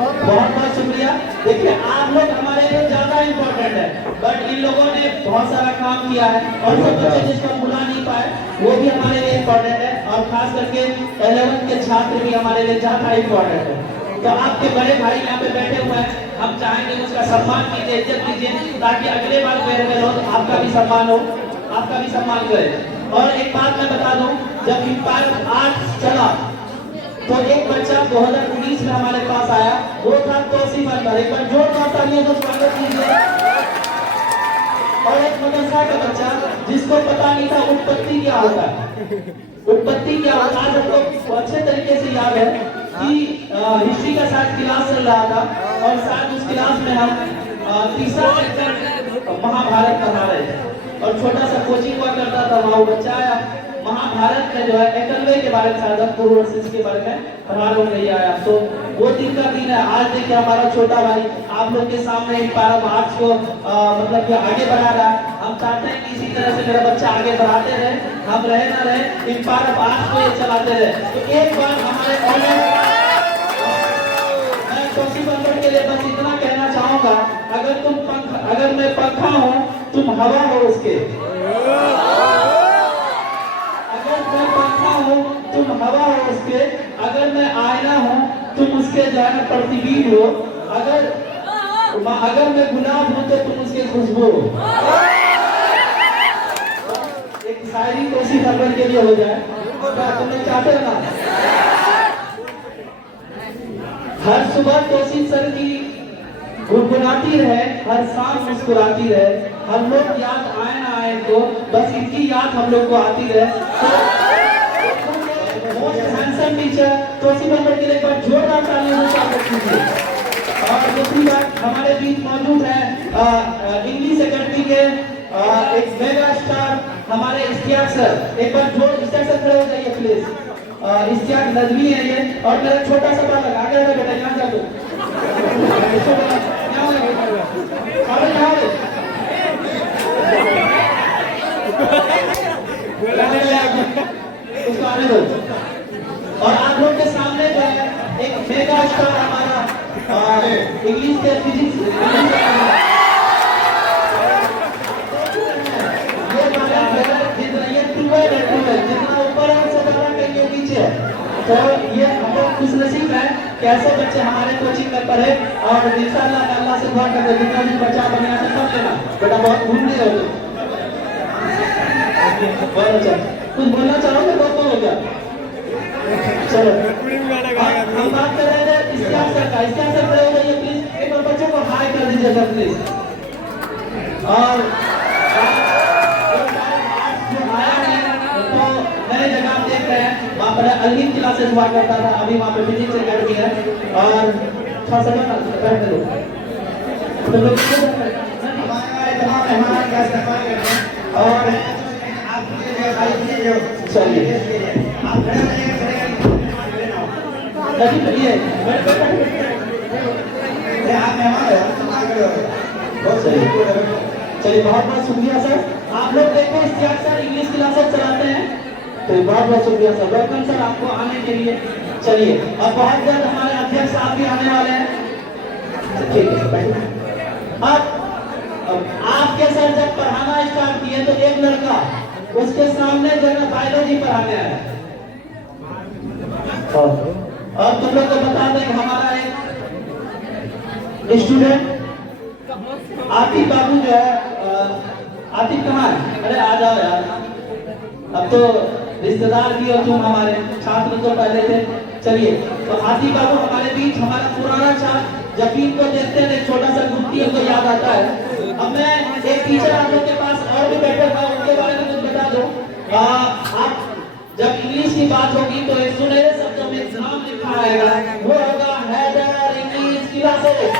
बहुत बहुत शुक्रिया। देखिए आप लोग हमारे लिए ज्यादा इम्पोर्टेंट है, बट इन लोगों ने बहुत सारा काम किया है और सब बच्चे जिसको बुला नहीं पाए वो भी हमारे लिए इम्पोर्टेंट है। और खास करके 11th के छात्र भी हमारे लिए ज्यादा इम्पोर्टेंट है। तो आपके बड़े भाई यहाँ पे बैठे हुए हैं, हम चाहेंगे उसका सम्मान कीजिए, इज्जत कीजिए, ताकि अगले बार फेयरवेल हो तो आपका भी सम्मान हो, आपका भी सम्मान करें। और एक बात मैं बता दूं, जब इम्पायर आर्ट चला तो एक बच्चा 2019 में हमारे पास आया, वो था तोसीफ अनवर। एक बार जोरदार तालियों से स्वागत कीजिए। और एक मदरसा का बच्चा जिसको पता नहीं था उत्पत्ति क्या होता है, उत्पत्ति क्या होता है। हम लोग को अच्छे तरीके से याद है कि हिस्ट्री का शायद क्लास चल रहा था और शायद उस क्लास में हम तीसरा चैप्टर महाभारत पढ़ा रहे थे और छोटा सा कोचिंग हुआ करता था। वहाँ बच्चा आया, महाभारत में जो है एकलव्य के बारे में, शायद पुरुषों के बारे में पढ़ा लोग नहीं आया। तो वो दिन का दिन है। आज देखिए हमारा छोटा भाई आप लोग के सामने इन पारम आर्ट्स को मतलब कि आगे बढ़ा रहा है। हम चाहते हैं कि इसी तरह से मेरा बच्चा आगे बढ़ाते रहे, हम रहे ना रहे इन पारम आर्ट्स को ये चलाते रहे। तो एक बार हमारे ऑनलाइन तोसीफ अनवर के लिए बस इतना कहना चाहूंगा, अगर मैं पंखा हूँ तुम हवा हो उसके, अगर उसके, अगर मैं आईना हूँ तुम उसके जो है ना प्रतिबिंब हो, अगर मैं गुलाब हूँ तो तुम उसके खुशबू हो। एक शायरी कोशिश अकबर के लिए हो जाए, तुम लोग चाहते हो ना? हर सुबह कोशिश सर की गुनगुनाती रहे, हर शाम मुस्कुराती रहे, हम लोग याद आए ना आए तो बस इनकी याद हम लोग को आती रहे। Most handsome teacher Tauseef Ahmed के लिए एक बार जोरदार तालियों से स्वागत कीजिए। और दूसरी बात, हमारे बीच मौजूद है इंग्लिश एकेडमी के एक मेगा स्टार हमारे इश्तियाक सर। एक बार जोर इश्तियाक सर खड़े हो जाइए प्लीज। इश्तियाक नजमी है ये, और मेरा छोटा सा बालक आगे आगे बेटा, यहाँ जा दो। उसको आने दो। और आप लोग के सामने जो है एक मेगा स्टार हमारा इंग्लिश के फिजिक्स जितना ऊपर है उससे ज्यादा कहीं नीचे है। तो ये हम लोग खुशनसीब है कि ऐसे बच्चे हमारे कोचिंग में पढ़े, और इंशाअल्लाह अल्लाह से दुआ करते जितना भी बच्चा बने आते सब लेना बेटा, बहुत घूम रहे हो कुछ बोलना चाहोगे? बहुत हो गया। चलो हम बात कर रहे थे इश्तियाक सर का। इश्तियाक सर खड़े हो जाइए प्लीज, एक बार बच्चों को हाय कर दीजिए सर प्लीज। और नए जगह आप देख रहे हैं, वहाँ पर अलमीन क्लासेस हुआ करता था, अभी वहाँ पे फिजिक्स एकेडमी है। और थोड़ा सा बैठ लो तो लोग और चलिए चलिए बहुत बहुत शुक्रिया सर। आप लोग देखो इश्तियाक सर इंग्लिश क्लासेस चलाते हैं, तो बहुत बहुत शुक्रिया सर। वेलकम सर आपको आने के लिए। चलिए अब बहुत जल्द हमारे अध्यक्ष साहब भी आने वाले हैं। ठीक है, अब आपके सर जब पढ़ाना स्टार्ट किए तो एक लड़का उसके सामने जो है बायोलॉजी पढ़ाने आया। और तुम लोग को बता दें कि हमारा एक स्टूडेंट आतिफ बाबू जो है, आतिफ कहाँ है? अरे आ जाओ यार, अब तो रिश्तेदार भी हो तुम, हमारे छात्र तो पहले थे। चलिए तो आतिफ बाबू हमारे बीच, हमारा पुराना छात्र यकीन को देखते हैं छोटा सा गुट्टी को याद आता है। अब मैं एक टीचर आप लोग के पास और भी बैठे हुआ, उनके बारे में कुछ बता दो। आप जब इंग्लिश की बात होगी तो एक सुनहरे शब्दों में नाम लिखा आएगा, वो होगा हैदर इंग्लिश क्लासेस।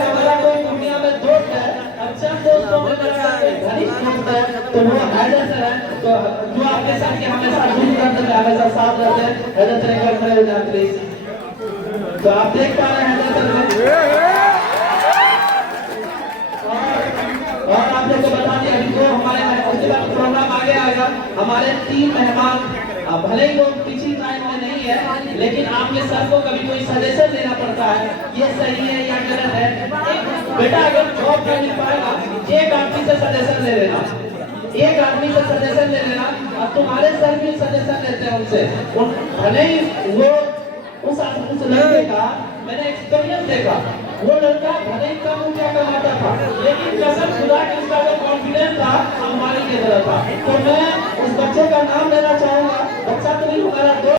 हमारा कोई दुनिया में दोस्त है, अच्छा दोस्तों में घनिष्ठ दोस्त है, तो वो हैदर सर है, तो जो आपके साथ के हमेशा दूर करते हैं, हमेशा साथ रहते हैं। हैदर सर एक बार खड़े हो जाए प्लीज। तो आप देख पा रहे हैं हैदर सर, और आप लोग को बता दिया जो हमारे उसके बाद प्रोग्राम आगे आएगा। हमारे 3 मेहमान, भले ही वो पिछली टाइम में नहीं है, लेकिन आपके सर को कभी कोई सजेशन देना पड़ता है, ये सही है या गलत है। बेटा अगर जॉब कर नहीं पाएगा, एक आदमी से सजेशन ले लेना, एक आदमी से सजेशन ले लेना। अब तुम्हारे सर भी सजेशन लेते हैं उनसे, भले ही वो उस लड़के का मैंने एक्सपीरियंस देखा, वो लड़का भले ही कम रुपया कमाता था, लेकिन कसम खुदा की उसका जो कॉन्फिडेंस था अंबानी की तरह था। तो मैं